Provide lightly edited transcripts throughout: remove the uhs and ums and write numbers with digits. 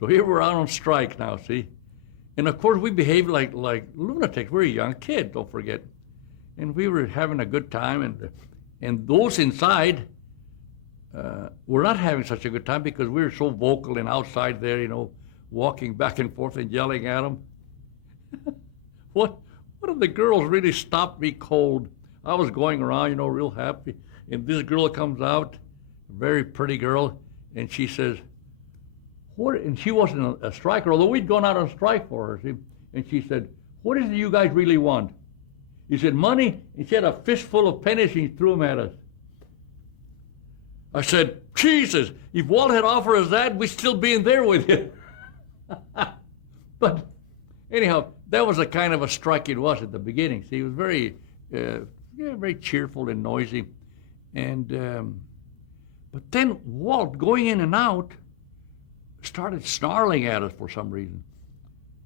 So here we're out on strike now, see? And of course we behaved like lunatics. We were young kids, don't forget. And we were having a good time, and those inside were not having such a good time because we were so vocal and outside there, walking back and forth and yelling at them. One of the girls really stopped me cold. I was going around, real happy, and this girl comes out, a very pretty girl, and she says, and she wasn't a striker, although we'd gone out on strike for her, see? And she said, what is it you guys really want? He said, money, and she had a fistful of pennies, and he threw them at us. I said, Jesus, if Walt had offered us that, we'd still be in there with you. But anyhow, that was a kind of a strike it was at the beginning. See, it was very, very cheerful and noisy. And but then Walt, going in and out, started snarling at us for some reason,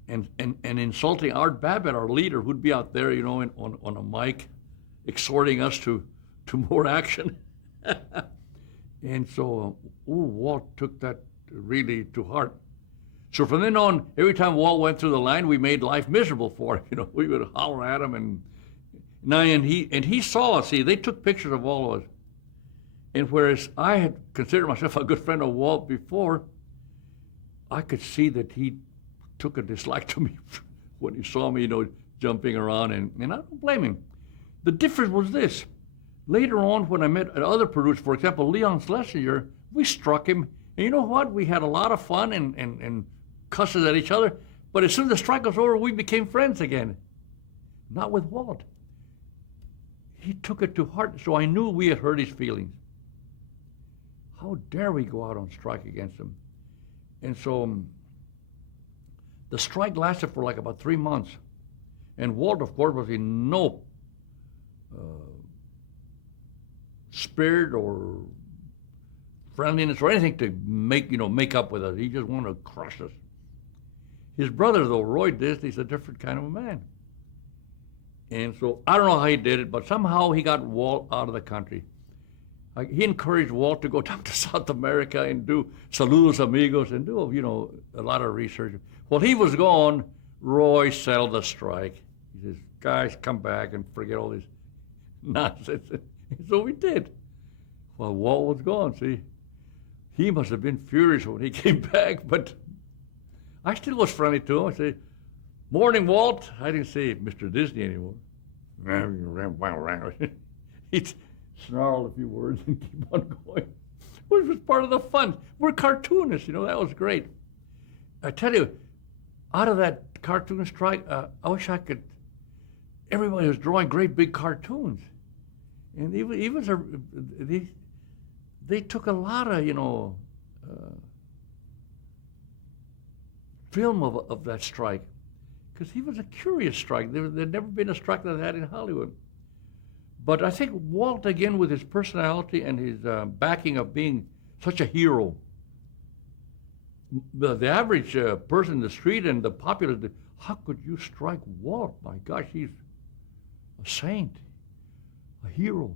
and insulting Art Babbitt, our leader, who'd be out there, on a mic, exhorting us to more action. And so, Walt took that really to heart. So from then on, every time Walt went through the line, we made life miserable for him. We would holler at him, and he saw us. See, they took pictures of all of us. And whereas I had considered myself a good friend of Walt before, I could see that he took a dislike to me when he saw me, jumping around, and I don't blame him. The difference was this. Later on, when I met other producers, for example, Leon Schlesinger, we struck him, and you know what? We had a lot of fun and cusses at each other, but as soon as the strike was over, we became friends again. Not with Walt. He took it to heart, so I knew we had hurt his feelings. How dare we go out on strike against him? And so the strike lasted for like about 3 months. And Walt, of course, was in no spirit or friendliness or anything to make up with us. He just wanted to crush us. His brother, though, Roy Disney's a different kind of a man. And so I don't know how he did it, but somehow he got Walt out of the country. He encouraged Walt to go down to South America and do Saludos Amigos and do, a lot of research. While he was gone, Roy settled the strike. He says, guys, come back and forget all this nonsense. And so we did. Well, Walt was gone, see. He must have been furious when he came back, but I still was friendly to him. I said, morning, Walt. I didn't say Mr. Disney anymore. He snarled a few words and keep on going, which was part of the fun. We're cartoonists, that was great. I tell you, out of that cartoon strike, I wish I could, everybody was drawing great big cartoons. And they took a lot of, film of that strike, because he was a curious strike. There'd never been a strike that had in Hollywood. But I think Walt, again, with his personality and his backing of being such a hero, the average person in the street and the populace, how could you strike Walt? My gosh, he's a saint, a hero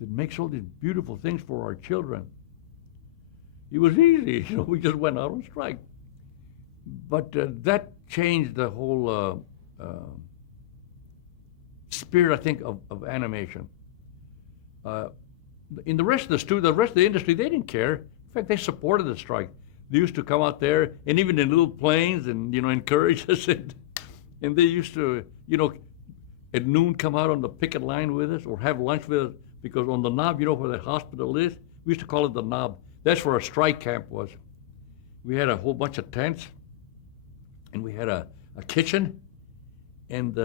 that makes all these beautiful things for our children. It was easy, we just went out on strike. But that changed the whole spirit, I think, of animation. In the rest of the industry, they didn't care. In fact, they supported the strike. They used to come out there, and even in little planes, and encourage us, and they used to, at noon come out on the picket line with us or have lunch with us, because on the knob, where that hospital is, we used to call it the knob. That's where our strike camp was. We had a whole bunch of tents, and we had a kitchen, and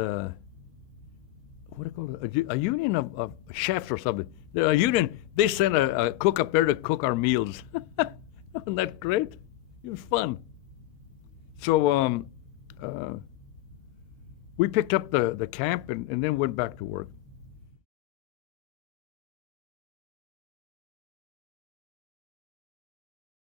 what do you call it? A union of chefs or something. A union. They sent a cook up there to cook our meals. Wasn't that great? It was fun. So we picked up the camp and then went back to work.